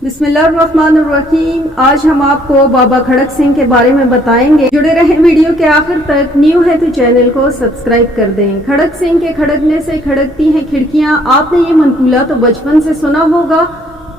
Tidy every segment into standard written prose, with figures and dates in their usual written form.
बिस्मिल्लाहिर्रहमानिर्रहीम। आज हम आपको बाबा खड़क सिंह के बारे में बताएंगे। जुड़े रहें वीडियो के आखिर तक। न्यू है तो चैनल को सब्सक्राइब कर दें। खड़क सिंह के खड़कने से खड़कती हैं खिड़कियां। आपने ये मनकूला तो बचपन से सुना होगा,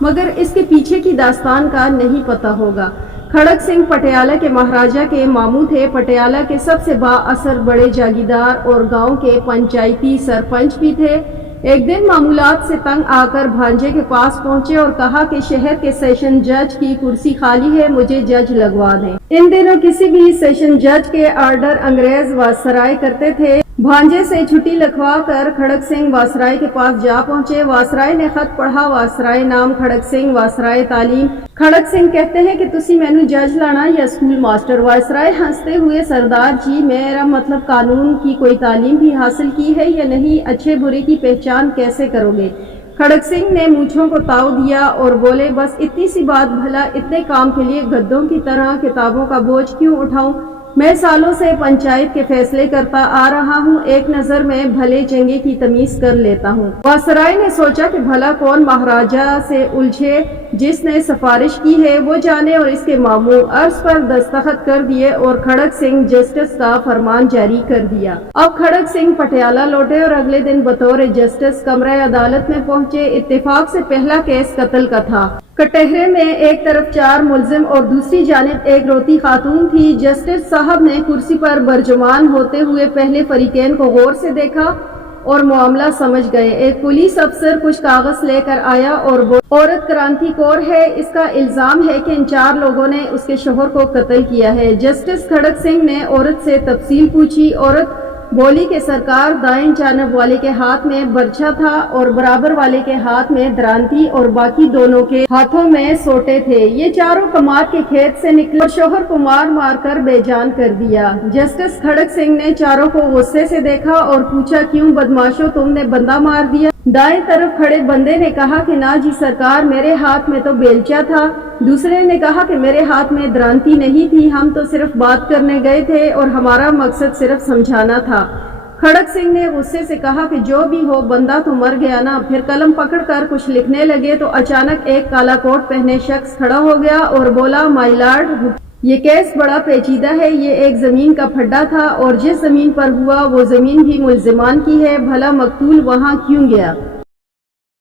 मगर इसके पीछे की दास्तान का नहीं पता होगा। खड़क सिंह पटियाला के महाराजा के मामू थे। पटियाला के सबसे बाअसर बड़े जागीरदार और गांव के पंचायती सरपंच भी थे। एक दिन मामूलात से तंग आकर भांजे के पास पहुंचे और कहा कि शहर के सेशन जज की कुर्सी खाली है, मुझे जज लगवा दें। इन दिनों किसी भी सेशन जज के आर्डर अंग्रेज वासराय करते थे। भांजे से छुट्टी लिखवा कर खड़क सिंह वासराय के पास जा पहुंचे। वासराय ने खत पढ़ा। वासराय नाम खड़क सिंह, वासराय तालीम। खड़क सिंह कहते हैं कि तुसी मैनू जज लाना या स्कूल मास्टर। वासराय हंसते हुए, सरदार जी मेरा मतलब कानून की कोई तालीम भी हासिल की है या नहीं, अच्छे बुरे की पहचान कैसे करोगे। खड़क सिंह ने मूंछों को ताव दिया और बोले, बस इतनी सी बात, भला इतने काम के लिए गद्दों की तरह किताबों का बोझ क्यों उठाऊं। मैं सालों से पंचायत के फैसले करता आ रहा हूँ, एक नजर में भले चंगे की तमीज कर लेता हूँ। वासराय ने सोचा कि भला कौन महाराजा से उलझे, जिसने सिफारिश की है वो जाने, और इसके मामू अर्ज पर दस्तखत कर दिए और खड़क सिंह जस्टिस का फरमान जारी कर दिया। अब खड़क सिंह पटियाला लौटे और अगले दिन बतौर जस्टिस कमरे अदालत में पहुंचे। इत्तेफाक से पहला केस कत्ल का था। कटहरे में एक तरफ 4 मुलजिम और दूसरी जानिब एक रोती खातून थी। जस्टिस साहब ने कुर्सी पर बरजुमान होते हुए पहले फरीकैन को गौर से देखा और मामला समझ गए। एक पुलिस अफसर कुछ कागज लेकर आया और औरत क्रांति कौर है, इसका इल्जाम है कि इन 4 लोगों ने उसके शोहर को कत्ल किया है। जस्टिस खड़क सिंह ने औरत से तफसील पूछी। औरत बोली कि सरकार, दाएं जानब वाले के हाथ में बर्छा था और बराबर वाले के हाथ में दरांती और बाकी दोनों के हाथों में सोटे थे। ये चारों कमार के खेत से निकले और शोहर को मार मार कर बेजान कर दिया। जस्टिस खड़क सिंह ने चारों को गुस्से से देखा और पूछा, क्यों बदमाशों, तुमने बंदा मार दिया। दाएं तरफ खड़े बंदे ने कहा कि ना जी सरकार, मेरे हाथ में तो बेलचा था। दूसरे ने कहा कि मेरे हाथ में दरांती नहीं थी, हम तो सिर्फ बात करने गए थे और हमारा मकसद सिर्फ समझाना था। खड़क सिंह ने गुस्से से कहा कि जो भी हो, बंदा तो मर गया ना। फिर कलम पकड़कर कुछ लिखने लगे तो अचानक एक काला कोट पहने शख्स खड़ा हो गया और बोला, माय लॉर्ड, ये केस बड़ा पेचीदा है। ये एक जमीन का फड्डा था और जिस जमीन पर हुआ वो जमीन भी मुल्जिमान की है। भला मकतूल वहाँ क्यों गया।